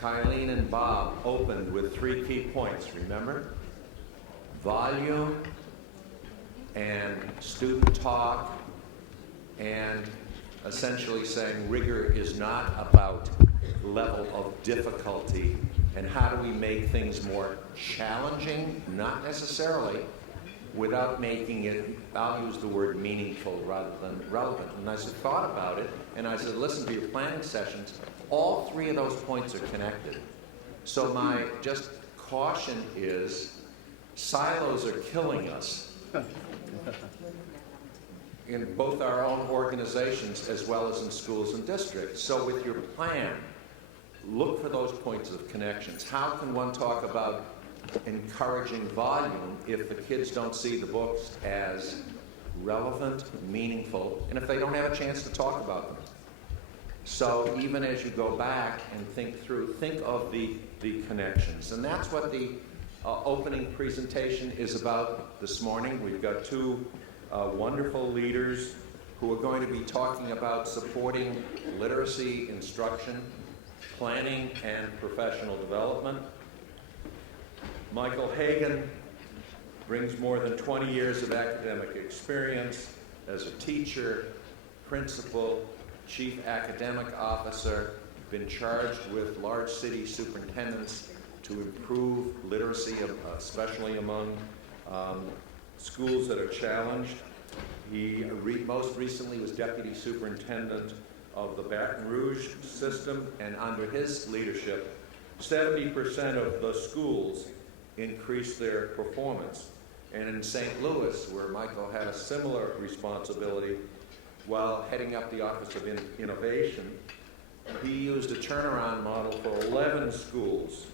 Kylene and Bob opened with 3 key points, remember? Volume and student talk, and essentially saying rigor is not about level of difficulty, and how do we make things more challenging, not necessarily, without making it, I'll use the word meaningful rather than relevant. And I thought about it, and I said, listen to your planning sessions. All 3 of those points are connected. So my just caution is, silos are killing us in both our own organizations as well as in schools and districts. So with your plan, look for those points of connections. How can one talk about encouraging volume if the kids don't see the books as relevant, meaningful, and if they don't have a chance to talk about them? So even as you go back and think through, think of the connections. And that's what the opening presentation is about this morning. We've got 2 wonderful leaders who are going to be talking about supporting literacy instruction, planning, and professional development. Michael Hagan brings more than 20 years of academic experience as a teacher, principal, chief academic officer, been charged with large city superintendents to improve literacy, especially among schools that are challenged. He most recently was deputy superintendent of the Baton Rouge system, and under his leadership, 70% of the schools increased their performance. And in St. Louis, where Michael had a similar responsibility while heading up the Office of Innovation, he used a turnaround model for 11 schools,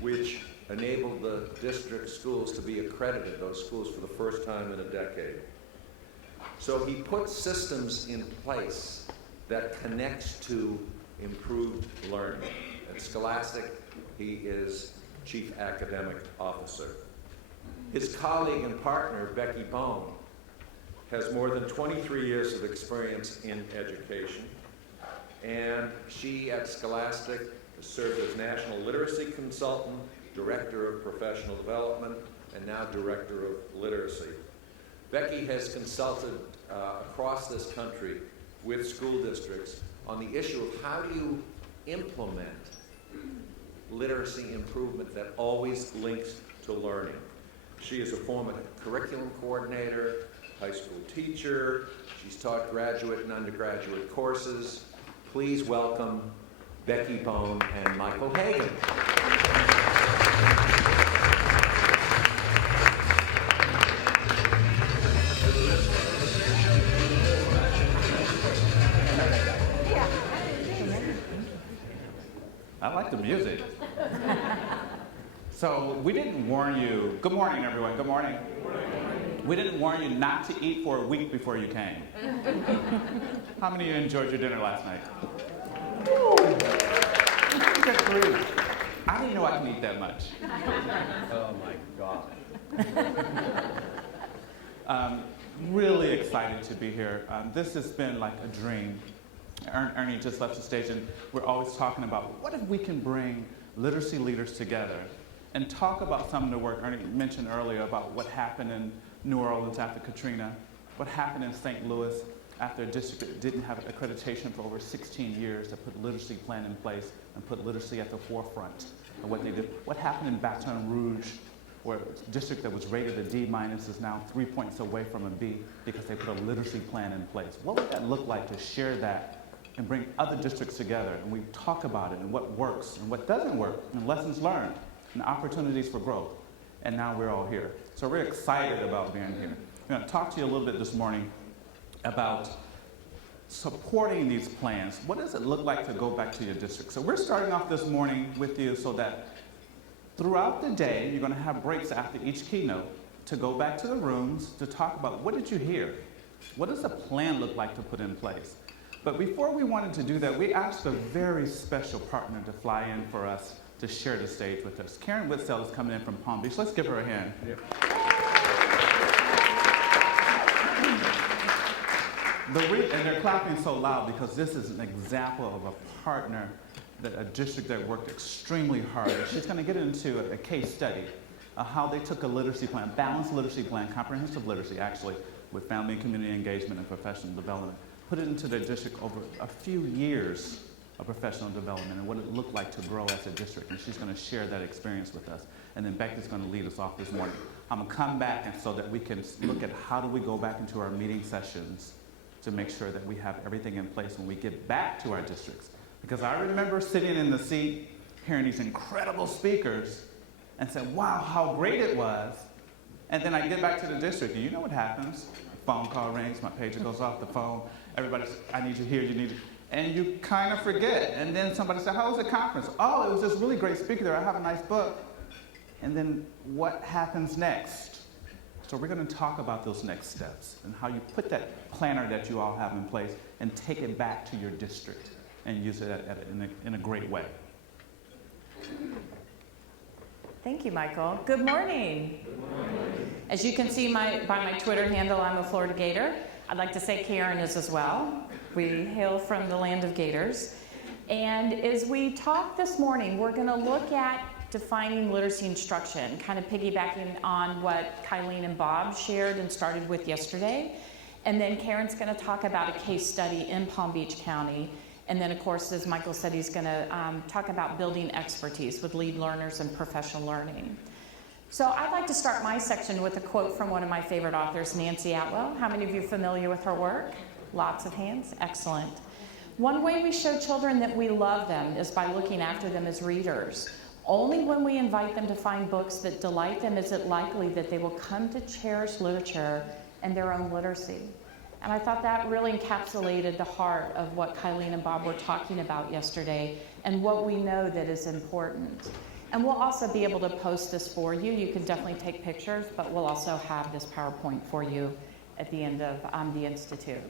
which enabled the district schools to be accredited, those schools, for the first time in a decade. So he put systems in place that connects to improved learning. At Scholastic, he is Chief Academic Officer. His colleague and partner, Becky Bone, has more than 23 years of experience in education, and she at Scholastic served as National Literacy Consultant, Director of Professional Development, and now Director of Literacy. Becky has consulted across this country with school districts on the issue of how do you implement literacy improvement that always links to learning. She is a former curriculum coordinator, high school teacher. She's taught graduate and undergraduate courses. Please welcome Becky Bone and Michael Hagan. I like the music. So we didn't warn you. Good morning, everyone. Good morning. We didn't warn you not to eat for a week before you came. How many of you enjoyed your dinner last night? Good grief. I didn't know I could eat that much. Oh my God. Really excited to be here. This has been like a dream. Ernie just left the stage, and we're always talking about what if we can bring literacy leaders together and talk about some of the work Ernie mentioned earlier about what happened in New Orleans after Katrina, what happened in St. Louis after a district that didn't have accreditation for over 16 years to put a literacy plan in place and put literacy at the forefront of what they did. What happened in Baton Rouge, where a district that was rated a D- is now 3 points away from a B because they put a literacy plan in place. What would that look like to share that and bring other districts together, and we talk about it and what works and what doesn't work and lessons learned and opportunities for growth. And now we're all here. So we're excited about being here. I'm going to talk to you a little bit this morning about supporting these plans. What does it look like to go back to your district? So we're starting off this morning with you so that throughout the day, you're going to have breaks after each keynote to go back to the rooms to talk about what did you hear? What does a plan look like to put in place? But before we wanted to do that, we asked a very special partner to fly in for us to share the stage with us. Karen Whitsell is coming in from Palm Beach. Let's give her a hand. Yeah. And they're clapping so loud because this is an example of a partner a district that worked extremely hard. She's going to get into a case study of how they took a literacy plan, balanced literacy plan, comprehensive literacy actually, with family and community engagement and professional development, put it into their district over a few years of professional development and what it looked like to grow as a district. And she's going to share that experience with us. And then Becky's going to lead us off this morning. I'm going to come back and so that we can look at how do we go back into our meeting sessions to make sure that we have everything in place when we get back to our districts. Because I remember sitting in the seat, hearing these incredible speakers, and said, wow, how great it was. And then I get back to the district, and you know what happens. A phone call rings, my pager goes off the phone, everybody says, I need you here, you need you. And you kind of forget. And then somebody said, how was the conference? Oh, it was this really great speaker there, I have a nice book. And then what happens next? So we're going to talk about those next steps and how you put that planner that you all have in place and take it back to your district and use it in a great way. Thank you, Michael. Good morning. Good morning. As you can see by my Twitter handle, I'm a Florida Gator. I'd like to say Karen is as well. We hail from the land of Gators. And as we talk this morning, we're going to look at defining literacy instruction, kind of piggybacking on what Kylene and Bob shared and started with yesterday. And then Karen's going to talk about a case study in Palm Beach County. And then, of course, as Michael said, he's going to talk about building expertise with lead learners and professional learning. So I'd like to start my section with a quote from one of my favorite authors, Nancy Atwell. How many of you are familiar with her work? Lots of hands. Excellent. One way we show children that we love them is by looking after them as readers. Only when we invite them to find books that delight them is it likely that they will come to cherish literature and their own literacy. And I thought that really encapsulated the heart of what Kylene and Bob were talking about yesterday and what we know that is important. And we'll also be able to post this for you. You can definitely take pictures, but we'll also have this PowerPoint for you at the end of the Institute.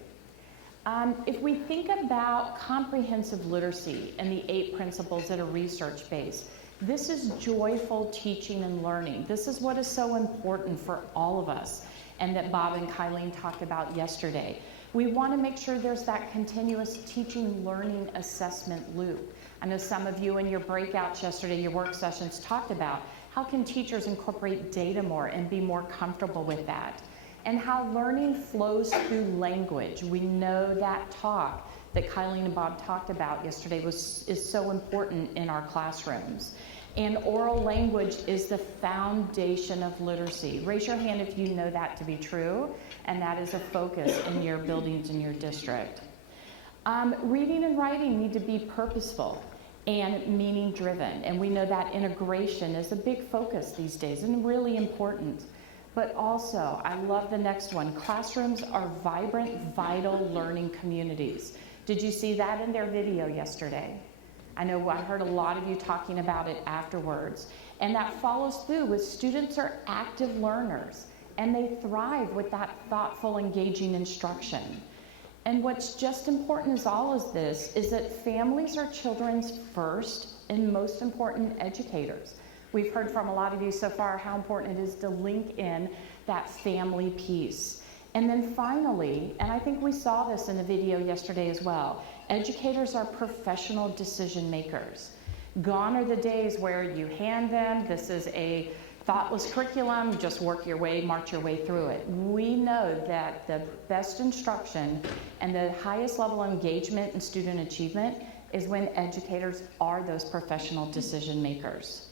If we think about comprehensive literacy and the 8 principles that are research-based, this is joyful teaching and learning. This is what is so important for all of us and that Bob and Kylene talked about yesterday. We want to make sure there's that continuous teaching, learning, assessment loop. I know some of you in your breakouts yesterday, your work sessions, talked about how can teachers incorporate data more and be more comfortable with that, and how learning flows through language. We know that talk that Kylene and Bob talked about yesterday is so important in our classrooms. And oral language is the foundation of literacy. Raise your hand if you know that to be true, and that is a focus in your buildings in your district. Reading and writing need to be purposeful and meaning driven, and we know that integration is a big focus these days and really important. But also, I love the next one, classrooms are vibrant, vital learning communities. Did you see that in their video yesterday? I know I heard a lot of you talking about it afterwards. And that follows through with students are active learners and they thrive with that thoughtful, engaging instruction. And what's just important as all of this is that families are children's first and most important educators. We've heard from a lot of you so far how important it is to link in that family piece. And then finally, and I think we saw this in the video yesterday as well, educators are professional decision makers. Gone are the days where you hand them, this is a thoughtless curriculum, just work your way, march your way through it. We know that the best instruction and the highest level of engagement and student achievement is when educators are those professional decision makers.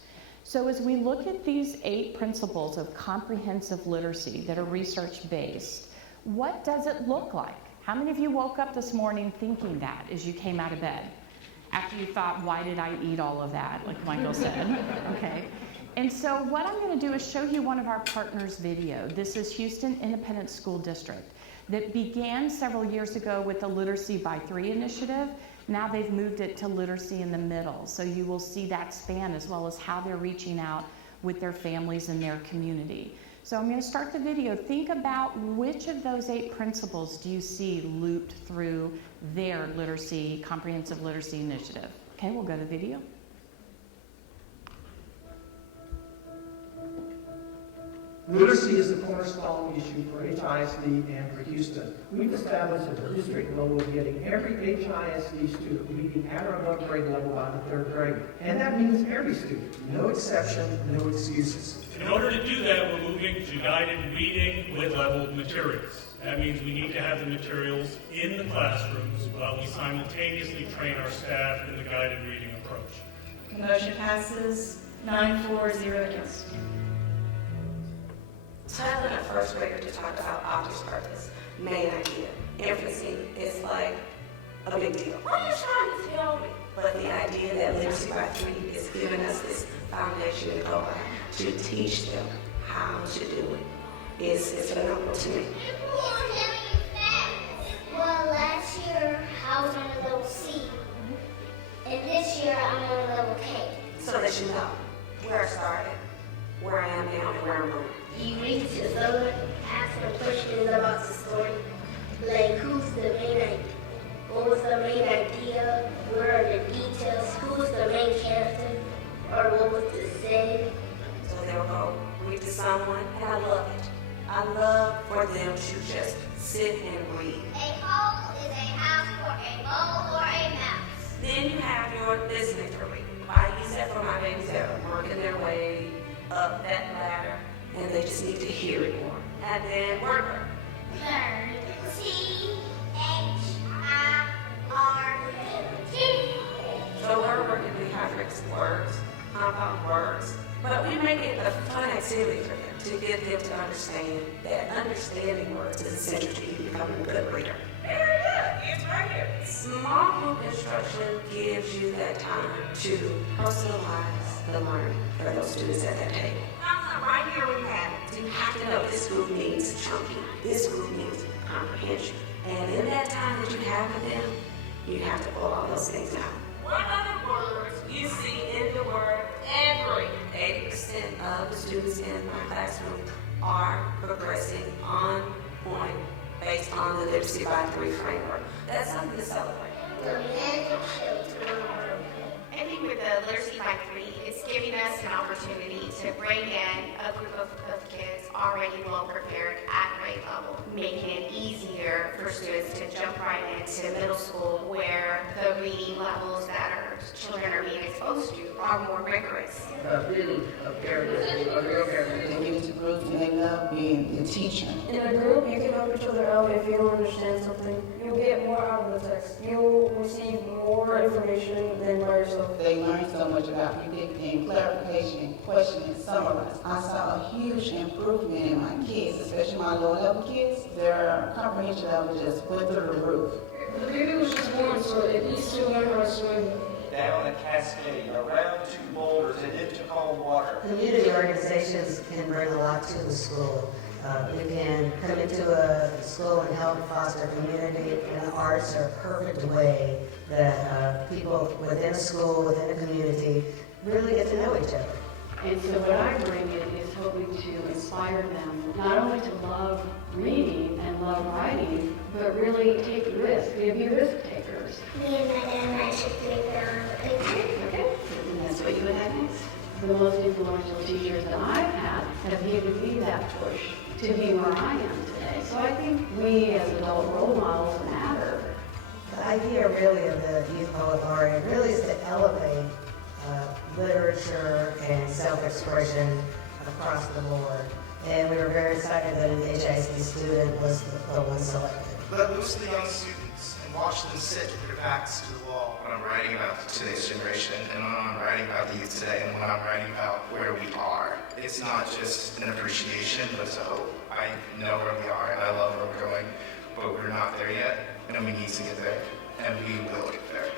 So as we look at these 8 principles of comprehensive literacy that are research-based, what does it look like? How many of you woke up this morning thinking that as you came out of bed? After you thought, why did I eat all of that, like Michael said, okay? And so what I'm gonna do is show you one of our partners' video. This is Houston Independent School District that began several years ago with the Literacy by 3 initiative. Now they've moved it to Literacy in the Middle. So you will see that span as well as how they're reaching out with their families and their community. So I'm going to start the video. Think about which of those 8 principles do you see looped through their literacy, comprehensive literacy initiative. Okay, we'll go to the video. Literacy is the cornerstone issue for HISD and for Houston. We've established a district goal of getting every HISD student reading at or above grade level by the 3rd grade. And that means every student, no exception, no excuses. In order to do that, we're moving to guided reading with level materials. That means we need to have the materials in the classrooms while we simultaneously train our staff in the guided reading approach. The motion passes 9-4, 0 against. Telling a first grader to talk about object's purpose, main idea, infancy is like a big deal. What are you trying to tell me? But the idea that Literacy by 3 is giving us this foundation to go by to teach them how to do it is phenomenal to me. Well, last year I was on a level C, and this year I'm on a level K. So that you know where I started, where I am now, and where I'm going. You read to someone, ask them questions about the story, like who's the main idea, what was the main idea, what are the details, who's the main character, or what was the setting. So they'll go read to someone, and I love it. I love for them to just sit and read. A hole is a house for a mole or a mouse. Then you have your listening to read. I use that for my babies that are working their way up that ladder, and they just need to hear it more. And then word work. Learn. T-H-I-R-T. So word work can be complex words, compound words, but we make it a fun activity for them to get them to understand that understanding words is essential to you becoming a good reader. Very good. It's right here. Small group instruction gives you that time to personalize the learning for those students at that table. Right here we have it. You have to know this group needs chunking. This group needs comprehension. And in that time that you have with them, you have to pull all those things out. What other words you see in the word every? 80% of the students in my classroom are progressing on point based on the Literacy by 3 framework. That's something to celebrate. The magic show tomorrow. I think with the Literacy by 3, it's giving us an opportunity to bring in a group of kids already well prepared at grade level, making it easier for students to jump right into middle school where the reading levels that our children are being exposed to are more rigorous. Really a real character. They get into groups and they love being the teacher. In a group, you can help each other out if you don't understand something. You'll get more out of the text. You'll receive more information than by yourself. They learn so much about predicting, clarification, questioning, summarize. I saw a huge improvement in my kids, especially my low-level kids. Their comprehension level just went through the roof. The baby was just born, so it needs to learn how to swim. Down a cascade, around 2 boulders, and into cold water. Community organizations can bring a lot to the school. You can come into a school and help foster community, and the arts are a perfect way that people within a school, within a community, really get to know each other. And so what I bring in is hoping to inspire them not only to love reading and love writing, but really take risks, be risk takers. Me and my dad actually played down the picture. Okay, and that's what you would have next. The most influential teachers that I've had have given me that push to be where I am today. So I think we as adult role models matter. The idea really of the Youth Poet Laureate really is to elevate literature and self-expression across the board. And we were very excited that an HISD student was the one selected. Let loose the young students and watch them sit with their backs to the wall. When I'm writing about today's generation, and when I'm writing about the youth today, and when I'm writing about where we are, it's not just an appreciation, but it's a hope. I know where we are, and I love where we're going, but we're not there yet, and we need to get there, and we will get there.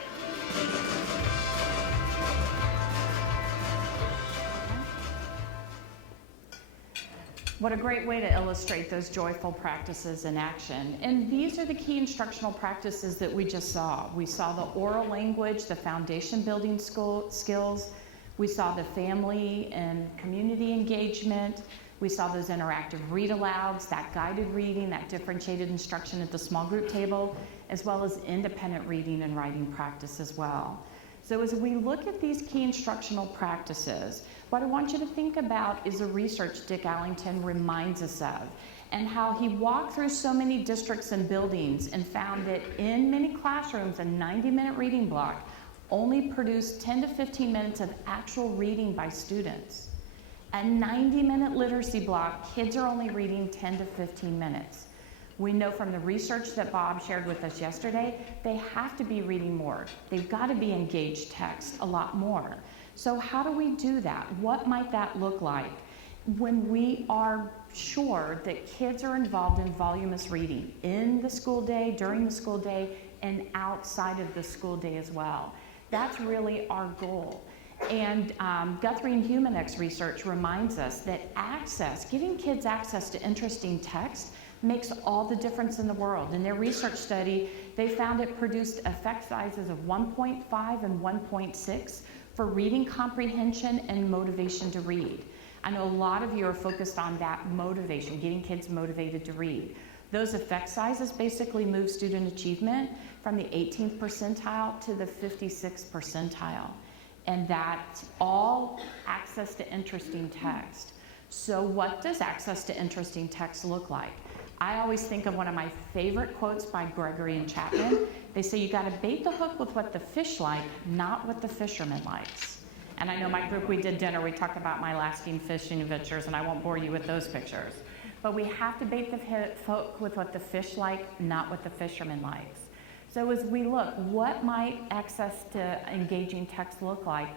What a great way to illustrate those joyful practices in action. And these are the key instructional practices that we just saw. We saw the oral language, the foundation building skills. We saw the family and community engagement. We saw those interactive read-alouds, that guided reading, that differentiated instruction at the small group table, as well as independent reading and writing practice as well. So as we look at these key instructional practices, what I want you to think about is the research Dick Allington reminds us of, and how he walked through so many districts and buildings and found that in many classrooms, a 90-minute reading block only produced 10 to 15 minutes of actual reading by students. A 90-minute literacy block, kids are only reading 10 to 15 minutes. We know from the research that Bob shared with us yesterday, they have to be reading more. They've got to be engaged text a lot more. So how do we do that? What might that look like when we are sure that kids are involved in voluminous reading in the school day, during the school day, and outside of the school day as well? That's really our goal. And Guthrie and Humanex research reminds us that giving kids access to interesting text makes all the difference in the world. In their research study, they found it produced effect sizes of 1.5 and 1.6 for reading comprehension and motivation to read. I know a lot of you are focused on that motivation, getting kids motivated to read. Those effect sizes basically move student achievement from the 18th percentile to the 56th percentile. And that's all access to interesting text. So what does access to interesting text look like? I always think of one of my favorite quotes by Gregory and Chapman. They say you gotta bait the hook with what the fish like, not what the fisherman likes. And I know my group, we did dinner, we talked about my lasting fishing adventures, and I won't bore you with those pictures. But we have to bait the hook with what the fish like, not what the fisherman likes. So as we look, what might access to engaging text look like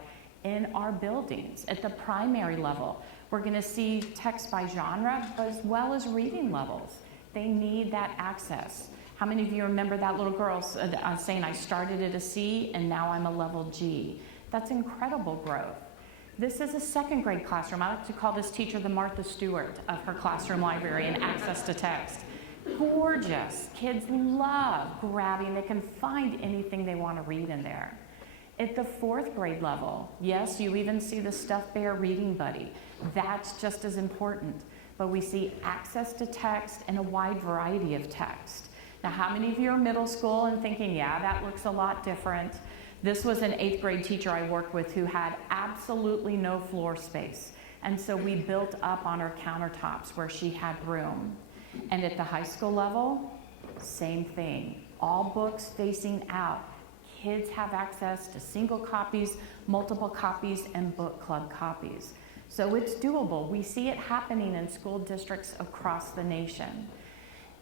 in our buildings? At the primary level, we're gonna see text by genre as well as reading levels. They need that access. How many of you remember that little girl saying, I started at a C and now I'm a level G? That's incredible growth. This is a second grade classroom. I like to call this teacher the Martha Stewart of her classroom library and access to text. Gorgeous. Kids love grabbing. They can find anything they want to read in there. At the fourth grade level, yes, you even see the stuffed bear reading buddy. That's just as important. But we see access to text and a wide variety of text. Now, how many of you are middle school and thinking, yeah, that looks a lot different? This was an 8th grade teacher I worked with who had absolutely no floor space. And so we built up on her countertops where she had room. And at the high school level, same thing. All books facing out. Kids have access to single copies, multiple copies, and book club copies. So it's doable. We see it happening in school districts across the nation.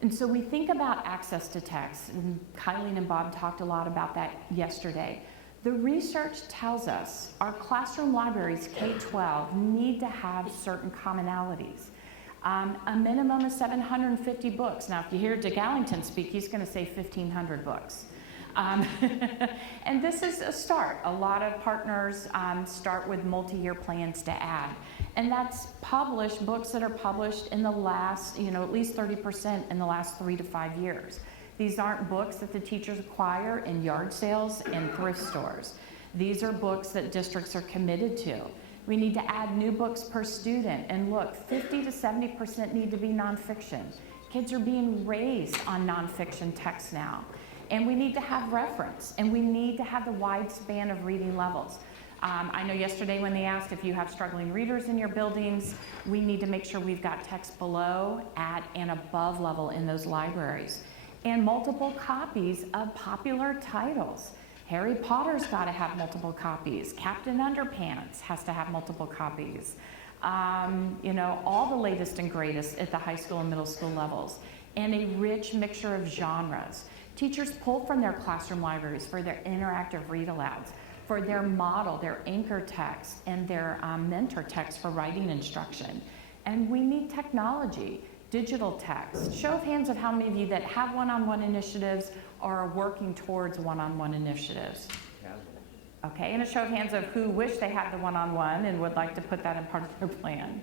And so we think about access to text, and Kylie and Bob talked a lot about that yesterday. The research tells us our classroom libraries, K-12, need to have certain commonalities. A minimum of 750 books. Now, if you hear Dick Allington speak, he's going to say 1,500 books. And this is a start. A lot of partners start with multi-year plans to add. And that's published, books that are published in the last, at least 30% in the last 3 to 5 years. These aren't books that the teachers acquire in yard sales and thrift stores. These are books that districts are committed to. We need to add new books per student. And look, 50 to 70% need to be nonfiction. Kids are being raised on nonfiction texts now. And we need to have reference, and we need to have the wide span of reading levels. I know yesterday when they asked if you have struggling readers in your buildings, we need to make sure we've got text below, at, and above level in those libraries. And multiple copies of popular titles. Harry Potter's got to have multiple copies. Captain Underpants has to have multiple copies. All the latest and greatest at the high school and middle school levels. And a rich mixture of genres. Teachers pull from their classroom libraries for their interactive read-alouds, for their model, their anchor text, and their mentor text for writing instruction. And we need technology, digital text. Show of hands of how many of you that have one-on-one initiatives or are working towards one-on-one initiatives. Okay, and a show of hands of who wish they had the one-on-one and would like to put that in part of their plan.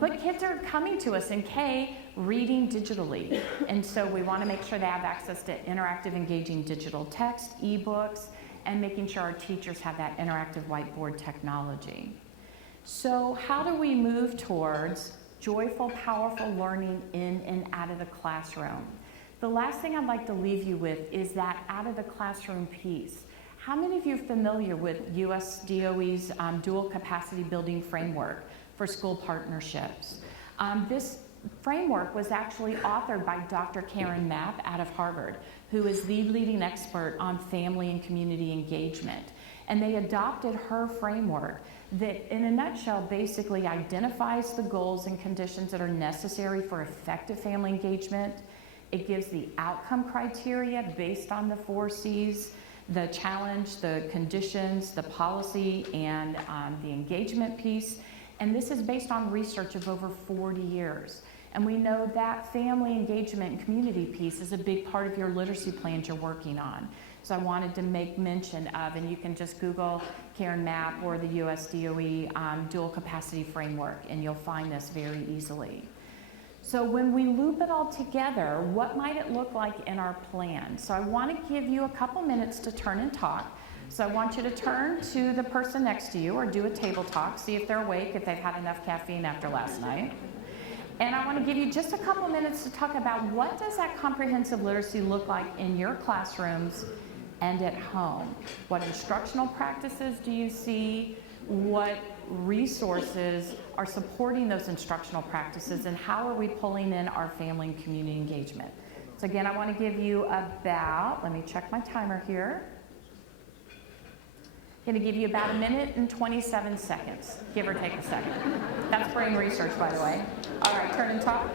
But kids are coming to us in K reading digitally. And so we want to make sure they have access to interactive, engaging digital text, ebooks, and making sure our teachers have that interactive whiteboard technology. So how do we move towards joyful, powerful learning in and out of the classroom? The last thing I'd like to leave you with is that out of the classroom piece. How many of you are familiar with US DOE's dual capacity building framework for school partnerships? This framework was actually authored by Dr. Karen Mapp out of Harvard, who is the leading expert on family and community engagement. And they adopted her framework that, in a nutshell, basically identifies the goals and conditions that are necessary for effective family engagement. It gives the outcome criteria based on the 4 C's, the challenge, the conditions, the policy, and the engagement piece. And this is based on research of over 40 years. And we know that family engagement and community piece is a big part of your literacy plans you're working on. So I wanted to make mention of, and you can just Google Karen Mapp or the US DOE dual capacity framework, and you'll find this very easily. So when we loop it all together, what might it look like in our plan? So I want to give you a couple minutes to turn and talk. So I want you to turn to the person next to you or do a table talk, see if they're awake, if they've had enough caffeine after last night. And I want to give you just a couple minutes to talk about what does that comprehensive literacy look like in your classrooms and at home. What instructional practices do you see? What resources are supporting those instructional practices, and how are we pulling in our family and community engagement? So again, I want to give you about, let me check my timer here. I'm going to give you about 1 minute and 27 seconds, give or take a second. That's brain research, by the way. All right, turn and talk.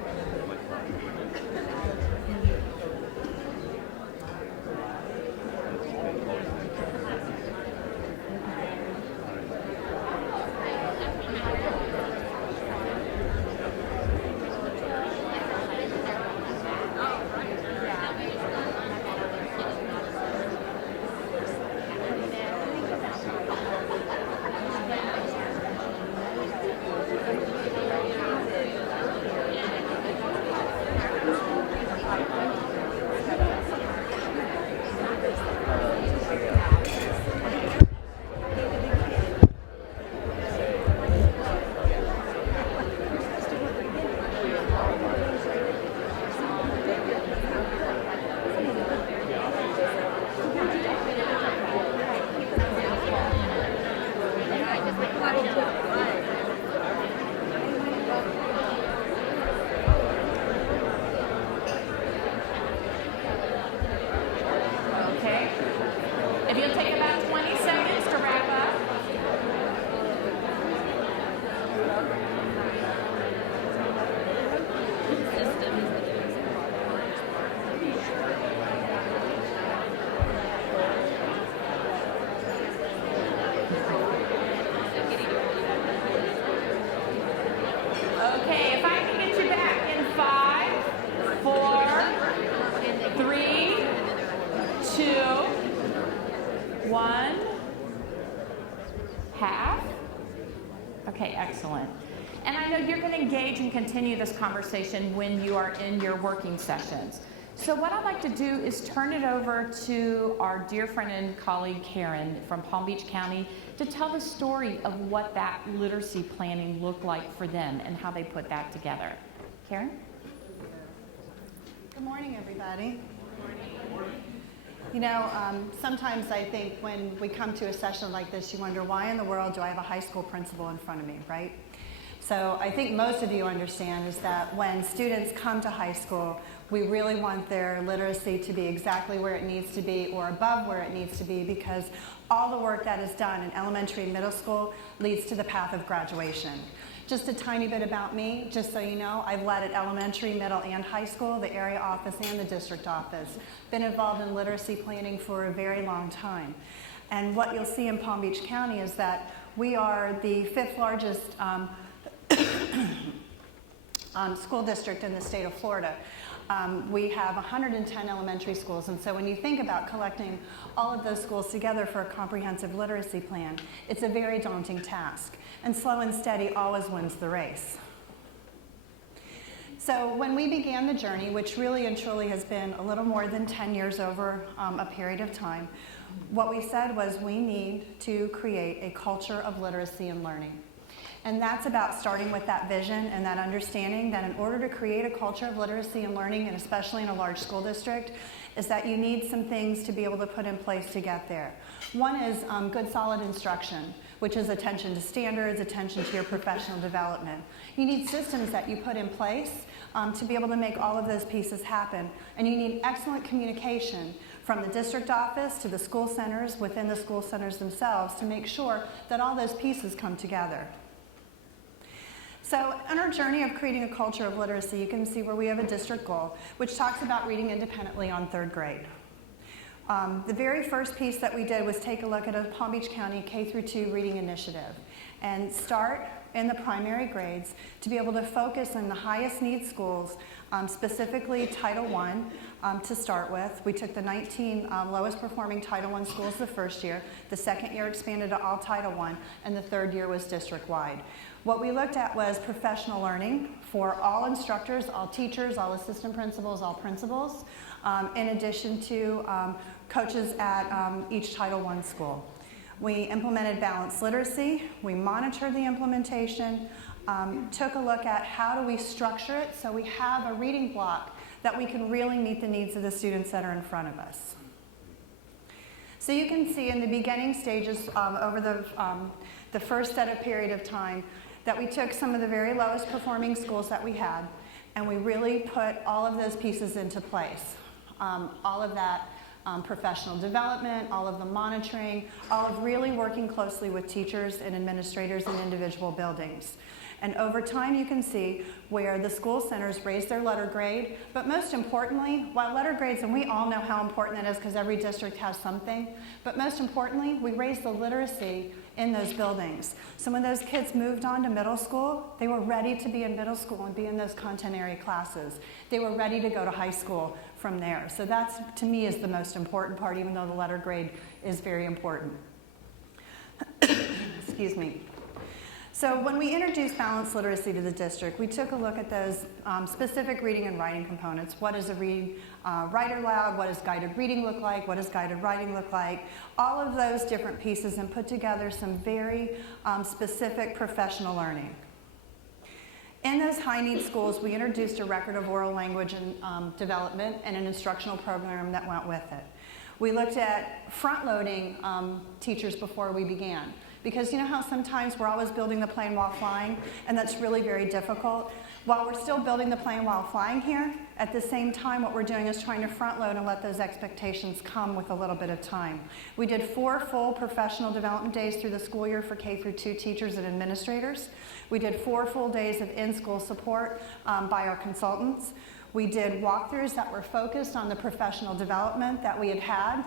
And continue this conversation when you are in your working sessions. So what I'd like to do is turn it over to our dear friend and colleague Karen from Palm Beach County to tell the story of what that literacy planning looked like for them and how they put that together. Karen? Good morning, everybody. You know, sometimes I think when we come to a session like this, you wonder, why in the world do I have a high school principal in front of me, right? So I think most of you understand is that when students come to high school, we really want their literacy to be exactly where it needs to be or above where it needs to be, because all the work that is done in elementary and middle school leads to the path of graduation. Just a tiny bit about me, just so you know, I've led at elementary, middle, and high school, the area office and the district office. Been involved in literacy planning for a very long time. And what you'll see in Palm Beach County is that we are the 5th largest school district in the state of Florida. We have 110 elementary schools, and so when you think about collecting all of those schools together for a comprehensive literacy plan, it's a very daunting task. And slow and steady always wins the race. So when we began the journey, which really and truly has been a little more than 10 years over a period of time, what we said was we need to create a culture of literacy and learning. And that's about starting with that vision and that understanding that in order to create a culture of literacy and learning, and especially in a large school district, is that you need some things to be able to put in place to get there. One is good solid instruction, which is attention to standards, attention to your professional development. You need systems that you put in place to be able to make all of those pieces happen. And you need excellent communication from the district office to the school centers, within the school centers themselves, to make sure that all those pieces come together. So in our journey of creating a culture of literacy, you can see where we have a district goal, which talks about reading independently on 3rd grade. The very first piece that we did was take a look at a Palm Beach County K-2 reading initiative and start in the primary grades to be able to focus on the highest need schools, specifically Title I to start with. We took the 19 lowest performing Title I schools the first year, the second year expanded to all Title I, and the third year was district-wide. What we looked at was professional learning for all instructors, all teachers, all assistant principals, all principals, in addition to coaches at each Title I school. We implemented balanced literacy, we monitored the implementation, took a look at how do we structure it so we have a reading block that we can really meet the needs of the students that are in front of us. So you can see in the beginning stages over the first set of period of time that we took some of the very lowest performing schools that we had and we really put all of those pieces into place. All of that professional development, all of the monitoring, all of really working closely with teachers and administrators in individual buildings. And over time you can see where the school centers raise their letter grade, but most importantly, while letter grades, and we all know how important that is because every district has something, but most importantly, we raise the literacy in those buildings. So when those kids moved on to middle school, they were ready to be in middle school and be in those content area classes. They were ready to go to high school from there. So that's, to me, is the most important part, even though the letter grade is very important. Excuse me. So when we introduced balanced literacy to the district, we took a look at those specific reading and writing components. What does a writer aloud? What does guided reading look like? What does guided writing look like? All of those different pieces, and put together some very specific professional learning. In those high-need schools, we introduced a record of oral language and development and an instructional program that went with it. We looked at front-loading teachers before we began. Because you know how sometimes we're always building the plane while flying, and that's really very difficult? While we're still building the plane while flying here, at the same time what we're doing is trying to front load and let those expectations come with a little bit of time. We did 4 full professional development days through the school year for K-2 teachers and administrators. We did 4 full days of in-school support by our consultants. We did walkthroughs that were focused on the professional development that we had,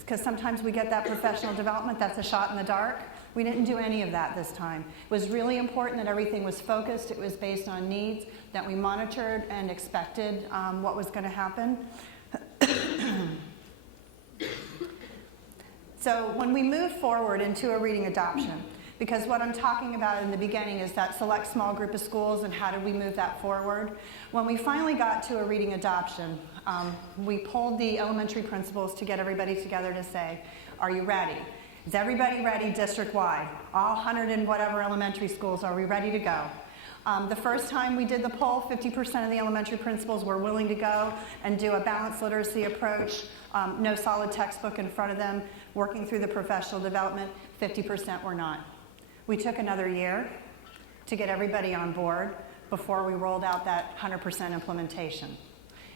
because sometimes we get that professional development that's a shot in the dark. We didn't do any of that this time. It was really important that everything was focused, it was based on needs, that we monitored and expected what was going to happen. So when we move forward into a reading adoption, because what I'm talking about in the beginning is that select small group of schools and how did we move that forward. When we finally got to a reading adoption, we pulled the elementary principals to get everybody together to say, are you ready? Is everybody ready district-wide? All 100 and whatever elementary schools, are we ready to go? The first time we did the poll, 50% of the elementary principals were willing to go and do a balanced literacy approach, no solid textbook in front of them, working through the professional development. 50% were not. We took another year to get everybody on board before we rolled out that 100% implementation.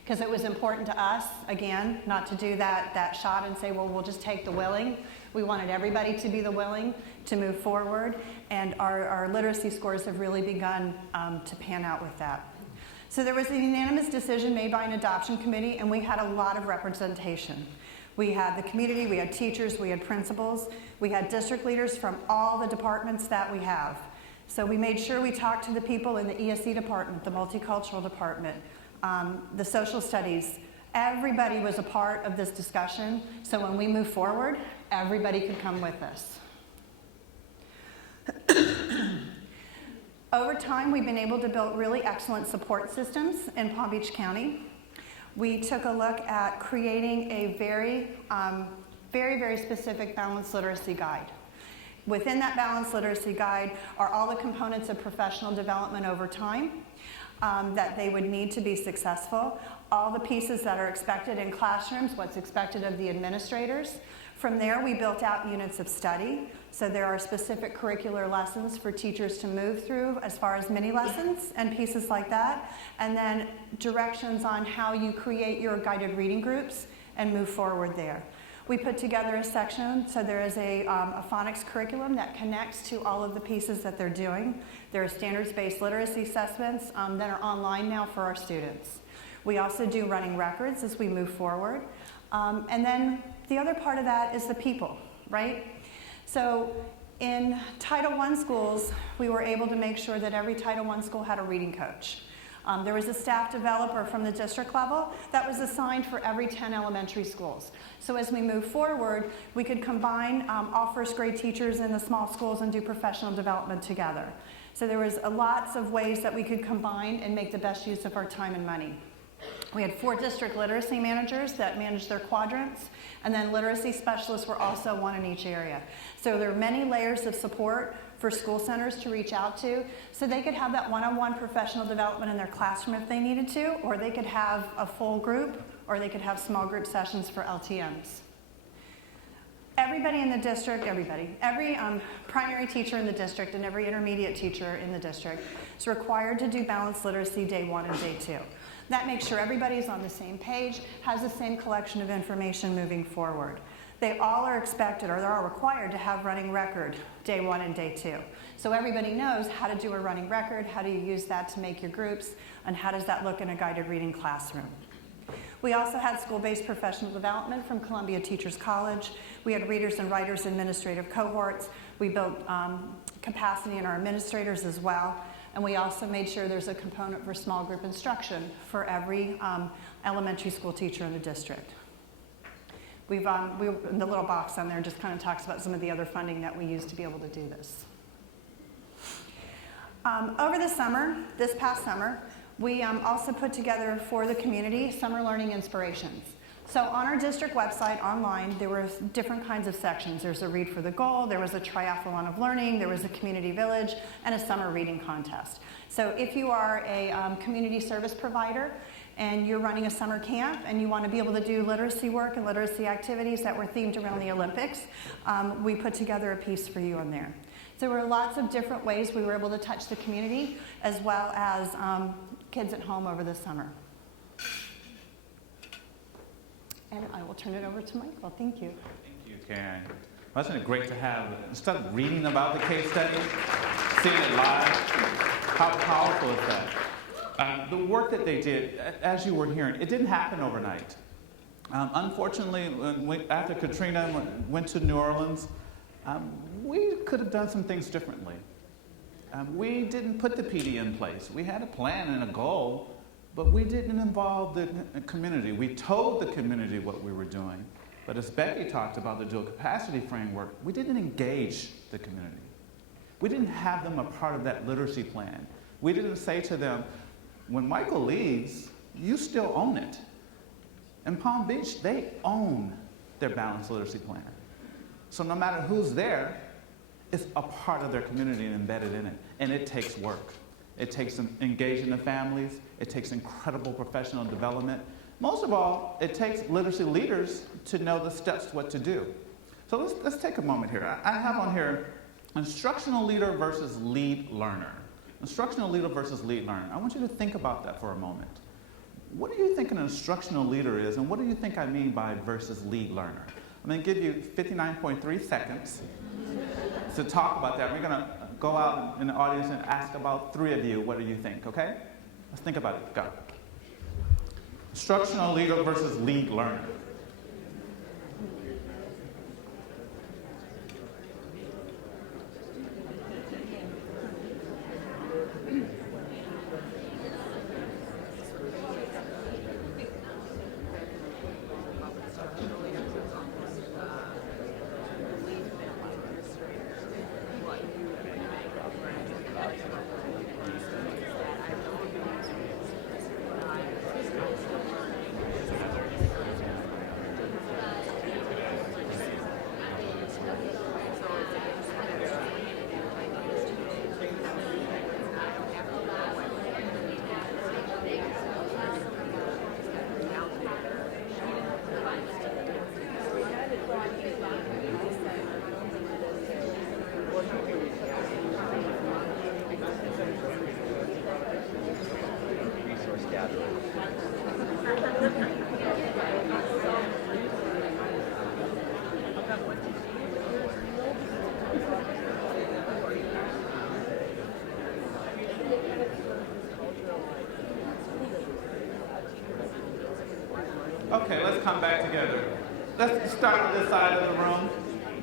Because it was important to us, again, not to do that shot and say, well, we'll just take the willing. We wanted everybody to be the willing to move forward, and our literacy scores have really begun to pan out with that. So there was a unanimous decision made by an adoption committee, and we had a lot of representation. We had the community, we had teachers, we had principals, we had district leaders from all the departments that we have. So we made sure we talked to the people in the ESE department, the multicultural department, the social studies. Everybody was a part of this discussion, so when we move forward, everybody could come with us. Over time, we've been able to build really excellent support systems in Palm Beach County. We took a look at creating a very, very specific balanced literacy guide. Within that balanced literacy guide are all the components of professional development over time that they would need to be successful, all the pieces that are expected in classrooms, what's expected of the administrators. From there, we built out units of study. So there are specific curricular lessons for teachers to move through as far as mini lessons and pieces like that. And then directions on how you create your guided reading groups and move forward there. We put together a section, so there is a phonics curriculum that connects to all of the pieces that they're doing. There are standards-based literacy assessments that are online now for our students. We also do running records as we move forward. And then the other part of that is the people, right? So in Title I schools, we were able to make sure that every Title I school had a reading coach. There was a staff developer from the district level that was assigned for every 10 elementary schools. So as we move forward, we could combine all first grade teachers in the small schools and do professional development together. So there was lots of ways that we could combine and make the best use of our time and money. We had 4 district literacy managers that managed their quadrants, and then literacy specialists were also one in each area. So there are many layers of support for school centers to reach out to, so they could have that one-on-one professional development in their classroom if they needed to, or they could have a full group, or they could have small group sessions for LTMs. Everybody in the district, every primary teacher in the district and every intermediate teacher in the district is required to do balanced literacy day 1 and day 2. That makes sure everybody's on the same page, has the same collection of information moving forward. They all are expected, or they are required to have running record day 1 and day 2. So everybody knows how to do a running record, how do you use that to make your groups, and how does that look in a guided reading classroom. We also had school-based professional development from Columbia Teachers College. We had readers and writers administrative cohorts. We built capacity in our administrators as well. And we also made sure there's a component for small group instruction for every elementary school teacher in the district. The little box on there just kind of talks about some of the other funding that we use to be able to do this. Over the summer, this past summer, we also put together for the community summer learning inspirations. So on our district website online, there were different kinds of sections. There's a Read for the Goal, there was a triathlon of learning, there was a community village, and a summer reading contest. So if you are a community service provider and you're running a summer camp and you want to be able to do literacy work and literacy activities that were themed around the Olympics, we put together a piece for you on there. So there were lots of different ways we were able to touch the community as well as kids at home over the summer. And I will turn it over to Michael. Thank you. Thank you, Karen. Wasn't it great to have, instead of reading about the case study, seeing it live? How powerful is that? The work that they did, as you were hearing, it didn't happen overnight. Unfortunately, after Katrina went to New Orleans, we could have done some things differently. We didn't put the PD in place. We had a plan and a goal, but we didn't involve the community. We told the community what we were doing, but as Becky talked about the dual capacity framework, we didn't engage the community. We didn't have them a part of that literacy plan. We didn't say to them, when Michael leaves, you still own it. In Palm Beach, they own their balanced literacy plan. So no matter who's there, it's a part of their community and embedded in it. And it takes work. It takes engaging the families. It takes incredible professional development. Most of all, it takes literacy leaders to know the steps what to do. So let's take a moment here. I have on here instructional leader versus lead learner. Instructional leader versus lead learner. I want you to think about that for a moment. What do you think an instructional leader is, and what do you think I mean by versus lead learner? I'm going to give you 59.3 seconds to talk about that. We're going to go out in the audience and ask about 3 of you, what do you think, okay? Let's think about it. Go. Instructional leader versus lead learner. Okay, let's come back together. Let's start with this side of the room.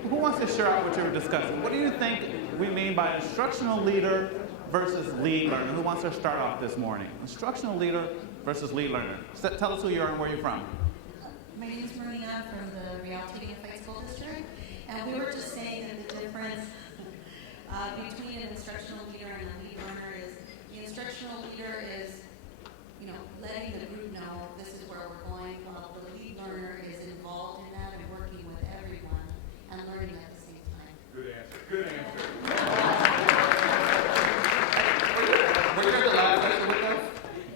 Who wants to share out what you were discussing? What do you think we mean by instructional leader versus lead learner? Who wants to start off this morning? Instructional leader versus lead learner. Tell us who you are and where you're from. My name is Marina from the Rialto Unified School District, and we were just saying that the difference between an instructional leader and a lead learner is the instructional leader is, letting the group know this is where we're going, while the lead learner is involved in that and working with everyone and learning at the same time. Good answer. Good answer. Were you at the last session with us?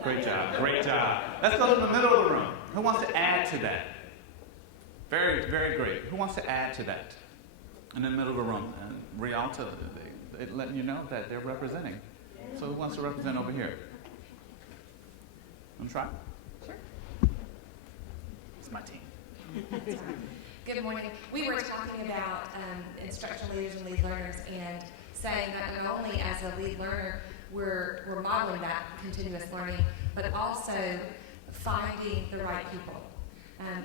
Great job. Great job. Let's go to the middle of the room. Who wants to add to that? Very, very great. Who wants to add to that? In the middle of the room. And Rialto, they're letting you know that they're representing. So who wants to represent over here? Want to try? Sure. It's my team. Good morning. We were talking about instructional leaders and lead learners and saying that not only as a lead learner we're modeling that continuous learning, but also finding the right people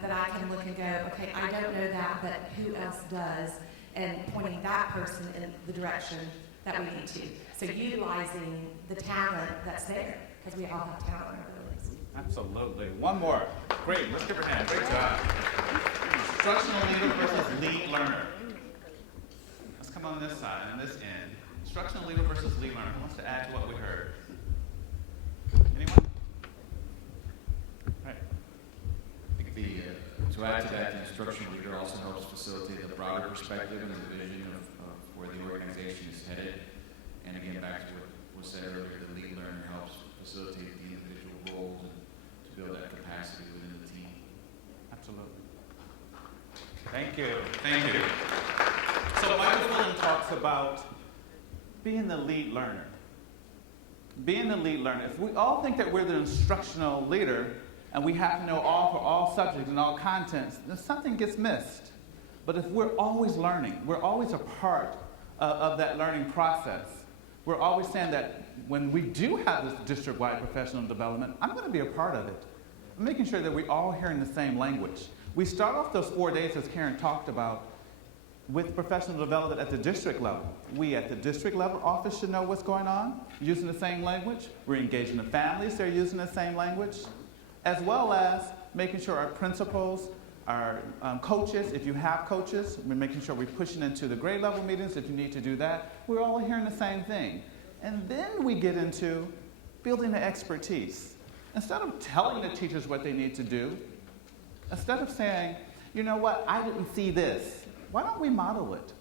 that I can look and go, okay, I don't know that, but who else does? And pointing that person in the direction that we need to. So utilizing the talent that's there, because we all have talent in our buildings. Absolutely. One more. Great. Let's give her a hand. Great job. Instructional leader versus lead learner. Let's come on this side and this end. Instructional leader versus lead learner. Who wants to add to what we heard? Anyone? Right. To add to that, the instructional leader also helps facilitate the broader perspective and the vision of where the organization is headed. And again, back to what was said earlier, the lead learner helps facilitate the individual roles and to build that capacity within the team. Absolutely. Thank you. Thank you. So Michael Fullen talks about being the lead learner. Being the lead learner. If we all think that we're the instructional leader and we have to know all for all subjects and all contents, then something gets missed. But if we're always learning, we're always a part of that learning process. We're always saying that when we do have this district-wide professional development, I'm going to be a part of it. I'm making sure that we're all hearing the same language. We start off those 4 days, as Karen talked about, with professional development at the district level. We at the district level office should know what's going on, using the same language. We're engaging the families, they're using the same language, as well as making sure our principals, our coaches, if you have coaches, we're making sure we're pushing into the grade level meetings if you need to do that. We're all hearing the same thing. And then we get into building the expertise. Instead of telling the teachers what they need to do, instead of saying, you know what, I didn't see this, why don't we model it?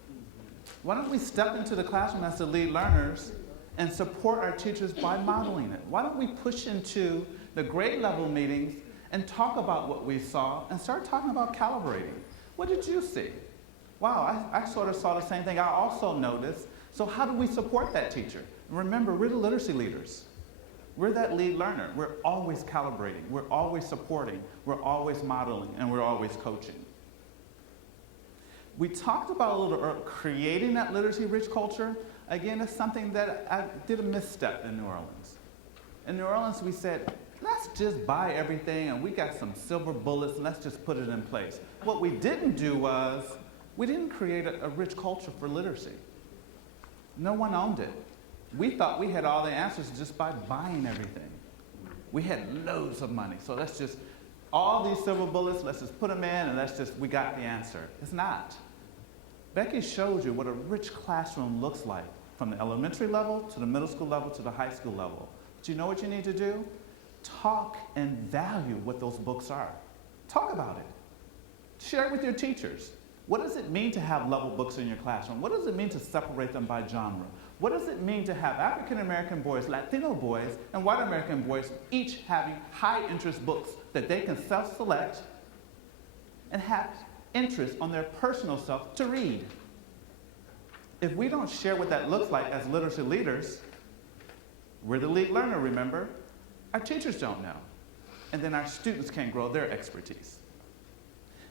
Why don't we step into the classroom as the lead learners and support our teachers by modeling it? Why don't we push into the grade level meetings and talk about what we saw and start talking about calibrating? What did you see? Wow, I sort of saw the same thing. I also noticed. So how do we support that teacher? Remember, we're the literacy leaders. We're that lead learner. We're always calibrating. We're always supporting. We're always modeling. And we're always coaching. We talked about a little creating that literacy-rich culture. Again, it's something that I did a misstep in New Orleans. In New Orleans, we said, let's just buy everything and we got some silver bullets and let's just put it in place. What we didn't do was, we didn't create a rich culture for literacy. No one owned it. We thought we had all the answers just by buying everything. We had loads of money, so let's just, all these silver bullets, let's just put them in and we got the answer. It's not. Becky showed you what a rich classroom looks like from the elementary level to the middle school level to the high school level. But you know what you need to do? Talk and value what those books are. Talk about it. Share it with your teachers. What does it mean to have level books in your classroom? What does it mean to separate them by genre? What does it mean to have African American boys, Latino boys, and white American boys each having high interest books that they can self-select and have interest on their personal self to read? If we don't share what that looks like as literacy leaders, we're the lead learner, remember? Our teachers don't know. And then our students can't grow their expertise.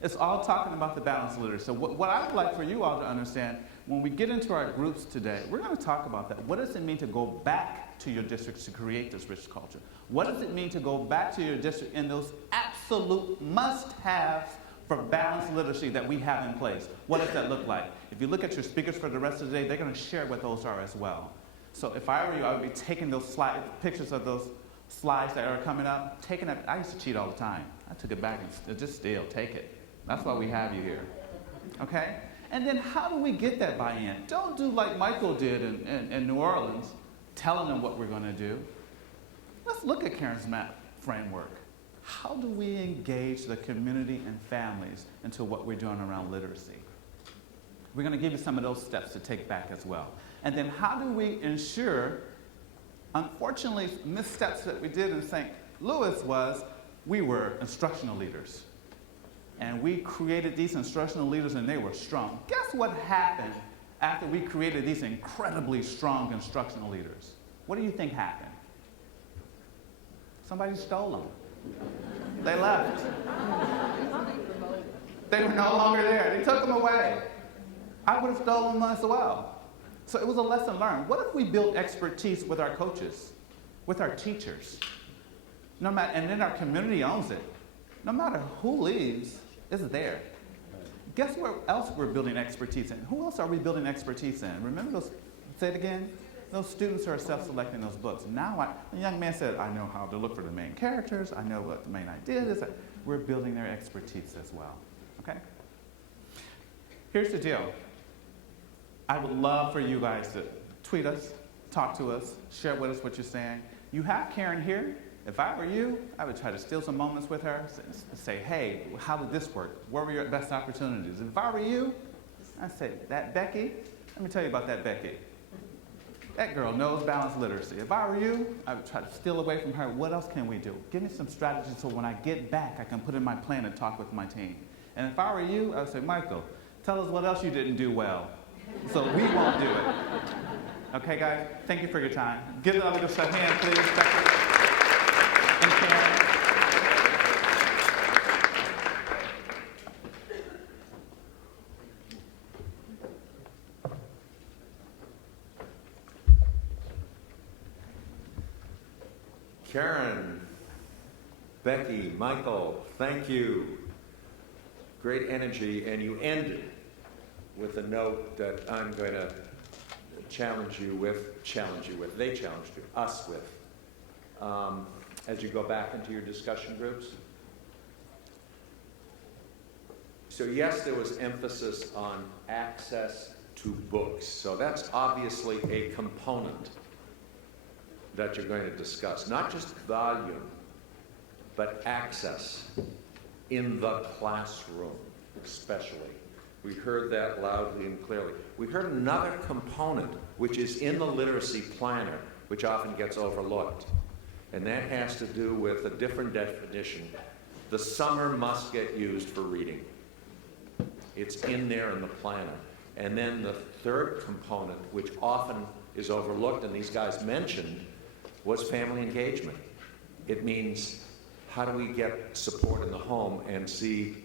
It's all talking about the balanced literacy. So what I would like for you all to understand, when we get into our groups today, we're going to talk about that. What does it mean to go back to your districts to create this rich culture? What does it mean to go back to your district in those absolute must-haves for balanced literacy that we have in place? What does that look like? If you look at your speakers for the rest of the day, they're going to share what those are as well. So if I were you, I would be taking those pictures of those slides that are coming up, taking it. I used to cheat all the time. I took it back and just still take it. That's why we have you here. Okay? And then how do we get that buy-in? Don't do like Michael did in New Orleans, telling them what we're going to do. Let's look at Karen's map framework. How do we engage the community and families into what we're doing around literacy? We're going to give you some of those steps to take back as well. And then how do we ensure, unfortunately, missteps that we did in St. Louis was we were instructional leaders. And we created these instructional leaders and they were strong. Guess what happened after we created these incredibly strong instructional leaders? What do you think happened? Somebody stole them. They left. They were no longer there. They took them away. I would have stolen them as well. So it was a lesson learned. What if we built expertise with our coaches, with our teachers? And then our community owns it. No matter who leaves, it's there. Guess where else we're building expertise in? Who else are we building expertise in? Remember those, say it again? Those students who are self-selecting those books. Now the young man said, I know how to look for the main characters. I know what the main idea is. We're building their expertise as well. Okay? Here's the deal. I would love for you guys to tweet us, talk to us, share with us what you're saying. You have Karen here. If I were you, I would try to steal some moments with her, say, hey, how did this work? Where were your best opportunities? If I were you, I'd say, that Becky, let me tell you about that Becky. That girl knows balanced literacy. If I were you, I would try to steal away from her. What else can we do? Give me some strategies so when I get back, I can put in my plan and talk with my team. And if I were you, I would say, Michael, tell us what else you didn't do well so we won't do it. Okay, guys? Thank you for your time. Give the others a hand, please. Becky. And Karen. Karen, Becky, Michael, thank you. Great energy, and you ended with a note that I'm going to challenge you with, they challenged you, us with, as you go back into your discussion groups. So yes, there was emphasis on access to books. So that's obviously a component that you're going to discuss. Not just volume, but access in the classroom, especially. We heard that loudly and clearly. We heard another component, which is in the literacy planner, which often gets overlooked. And that has to do with a different definition. The summer must get used for reading. It's in there in the planner. And then the third component, which often is overlooked, and these guys mentioned, was family engagement. It means, how do we get support in the home and see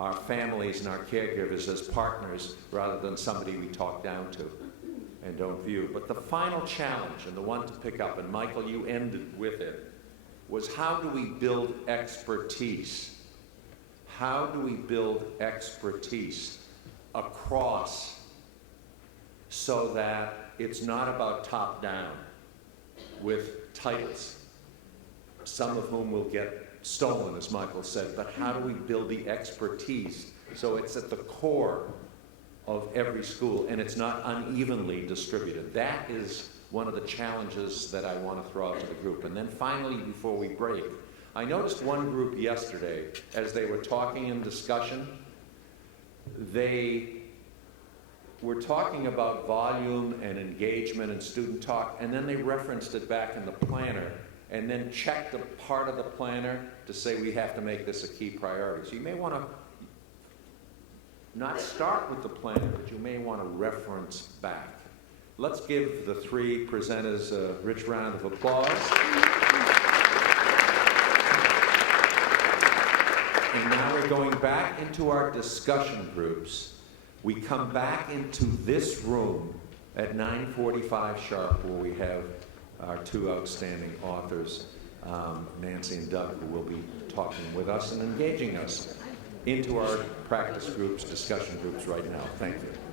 our families and our caregivers as partners rather than somebody we talk down to and don't view. But the final challenge, and the one to pick up, and Michael, you ended with it, was how do we build expertise? How do we build expertise across so that it's not about top-down with titles, some of whom will get stolen, as Michael said, but how do we build the expertise so it's at the core of every school and it's not unevenly distributed? That is one of the challenges that I want to throw out to the group. And then finally, before we break, I noticed one group yesterday, as they were talking in discussion, they were talking about volume and engagement and student talk, and then they referenced it back in the planner, and then checked a part of the planner to say we have to make this a key priority. So you may want to not start with the planner, but you may want to reference back. Let's give the three presenters a rich round of applause. And now we're going back into our discussion groups. We come back into this room at 9:45 sharp, where we have our two outstanding authors, Nancy and Doug, who will be talking with us and engaging us into our practice groups, discussion groups right now. Thank you.